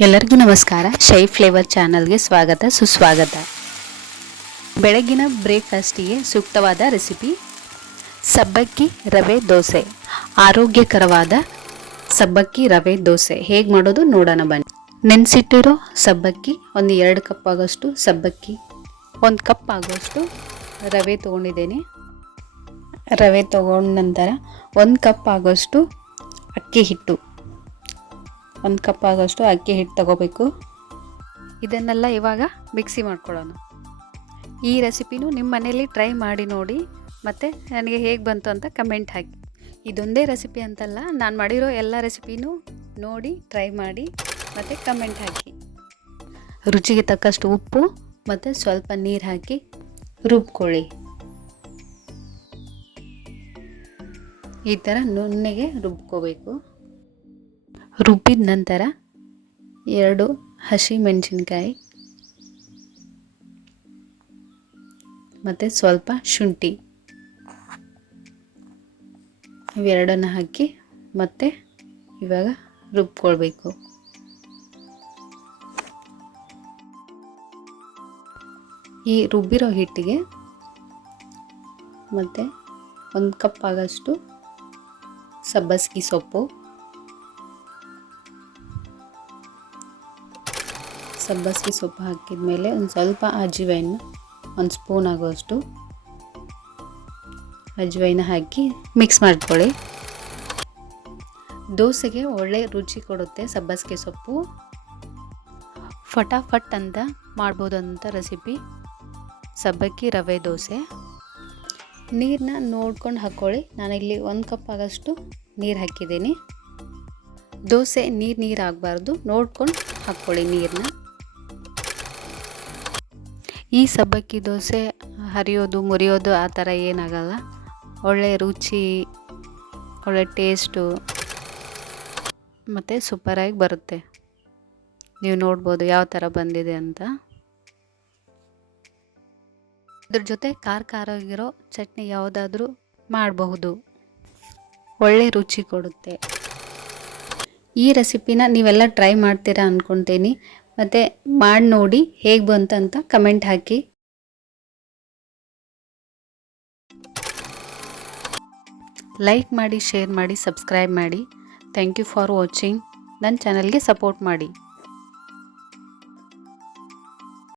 ಎಲ್ಲರಿಗೂ ನಮಸ್ಕಾರ. ಶೈ ಫ್ಲೇವರ್ ಚಾನಲ್ಗೆ ಸ್ವಾಗತ, ಸುಸ್ವಾಗತ. ಬೆಳಗಿನ ಬ್ರೇಕ್ಫಾಸ್ಟಿಗೆ ಸೂಕ್ತವಾದ ರೆಸಿಪಿ, ಸಬ್ಬಕ್ಕಿ ರವೆ ದೋಸೆ. ಆರೋಗ್ಯಕರವಾದ ಸಬ್ಬಕ್ಕಿ ರವೆ ದೋಸೆ. ಹೇಗೆ ಮಾಡೋದು ನೋಡೋಣ ಬನ್ನಿ. ನೆನೆಸಿಟ್ಟಿರೋ ಸಬ್ಬಕ್ಕಿ, ಒಂದು ಎರಡು ಕಪ್ ಆಗೋಷ್ಟು ಸಬ್ಬಕ್ಕಿ, ಒಂದು ಕಪ್ ಆಗೋಷ್ಟು ರವೆ ತೊಗೊಂಡಿದ್ದೇನೆ. ರವೆ ತೊಗೊಂಡ ನಂತರ ಒಂದು ಕಪ್ ಆಗೋಷ್ಟು ಅಕ್ಕಿ ಹಿಟ್ಟು. ಒಂದು ಕಪ್ ಆಗೋಷ್ಟು ಅಕ್ಕಿ ಹಿಟ್ಟು ತಗೋಬೇಕು. ಇದನ್ನೆಲ್ಲ ಇವಾಗ ಮಿಕ್ಸಿ ಮಾಡ್ಕೊಳ್ಳೋಣ. ಈ ರೆಸಿಪಿನೂ ನಿಮ್ಮ ಮನೇಲಿ ಟ್ರೈ ಮಾಡಿ ನೋಡಿ, ಮತ್ತು ನನಗೆ ಹೇಗೆ ಬಂತು ಅಂತ ಕಮೆಂಟ್ ಹಾಕಿ. ಇದೊಂದೇ ರೆಸಿಪಿ ಅಂತಲ್ಲ, ನಾನು ಮಾಡಿರೋ ಎಲ್ಲ ರೆಸಿಪಿನೂ ನೋಡಿ ಟ್ರೈ ಮಾಡಿ, ಮತ್ತು ಕಮೆಂಟ್ ಹಾಕಿ. ರುಚಿಗೆ ತಕ್ಕಷ್ಟು ಉಪ್ಪು, ಮತ್ತು ಸ್ವಲ್ಪ ನೀರು ಹಾಕಿ ರುಬ್ಕೊಳ್ಳಿ. ಈ ಥರ ನುಣ್ಣಗೆ ರುಬ್ಕೋಬೇಕು. ರುಬ್ಬಿದ ನಂತರ ಎರಡು ಹಸಿ ಮೆಣಸಿನ್ಕಾಯಿ ಮತ್ತು ಸ್ವಲ್ಪ ಶುಂಠಿ. ಇವೆರಡನ್ನು ಹಾಕಿ ಮತ್ತೆ ಇವಾಗ ರುಬ್ಕೊಳ್ಬೇಕು. ಈ ರುಬ್ಬಿರೋ ಹಿಟ್ಟಿಗೆ ಮತ್ತು ಒಂದು ಕಪ್ ಆಗೋಷ್ಟು ಸಬ್ಬಸ್ಗಿ ಸೊಪ್ಪು. ಸಬ್ಬಸ್ಗಿ ಸೊಪ್ಪು ಹಾಕಿದ ಮೇಲೆ ಒಂದು ಸ್ವಲ್ಪ ಅಜ್ವೈನ್ ಒಂದು ಸ್ಪೂನ್ ಆಗೋಷ್ಟು ಅಜ್ವೈನ ಹಾಕಿ ಮಿಕ್ಸ್ ಮಾಡ್ಕೊಳ್ಳಿ. ದೋಸೆಗೆ ಒಳ್ಳೆ ರುಚಿ ಕೊಡುತ್ತೆ ಸಬ್ಬಸಿಗೆ ಸೊಪ್ಪು. ಫಟಾಫಟ್ ಅಂತ ಮಾಡ್ಬೋದಂಥ ರೆಸಿಪಿ ಸಬ್ಬಕ್ಕಿ ರವೆ ದೋಸೆ. ನೀರನ್ನ ನೋಡ್ಕೊಂಡು ಹಾಕ್ಕೊಳ್ಳಿ ನಾನಿಲ್ಲಿ ಒಂದು ಕಪ್ ಆಗೋಷ್ಟು ನೀರು ಹಾಕಿದ್ದೀನಿ. ದೋಸೆ ನೀರು ನೀರು ಆಗಬಾರ್ದು. ನೋಡ್ಕೊಂಡು ಹಾಕ್ಕೊಳ್ಳಿ ನೀರನ್ನ ಈ ಸಬ್ಬಕ್ಕಿ ದೋಸೆ ಹರಿಯೋದು, ಮುರಿಯೋದು ಆ ಥರ ಏನಾಗಲ್ಲ. ಒಳ್ಳೆ ರುಚಿ, ಒಳ್ಳೆ ಟೇಸ್ಟು ಮತ್ತು ಸೂಪರಾಗಿ ಬರುತ್ತೆ. ನೀವು ನೋಡ್ಬೋದು ಯಾವ ಥರ ಬಂದಿದೆ ಅಂತ. ಅದ್ರ ಜೊತೆ ಖಾರ ಖಾರ ಆಗಿರೋ ಚಟ್ನಿ ಯಾವುದಾದ್ರೂ ಮಾಡಬಹುದು. ಒಳ್ಳೆ ರುಚಿ ಕೊಡುತ್ತೆ. ಈ ರೆಸಿಪಿನ ನೀವೆಲ್ಲ ಟ್ರೈ ಮಾಡ್ತೀರಾ ಅಂದ್ಕೊತೀನಿ ಮತ್ತು ಮಾಡಿ ನೋಡಿ ಹೇಗೆ ಬಂತಂತ ಕಮೆಂಟ್ ಹಾಕಿ. ಲೈಕ್ ಮಾಡಿ, ಶೇರ್ ಮಾಡಿ, ಸಬ್ಸ್ಕ್ರೈಬ್ ಮಾಡಿ. Thank you for watching. ನನ್ನ ಚಾನಲ್ಗೆ ಸಪೋರ್ಟ್ ಮಾಡಿ.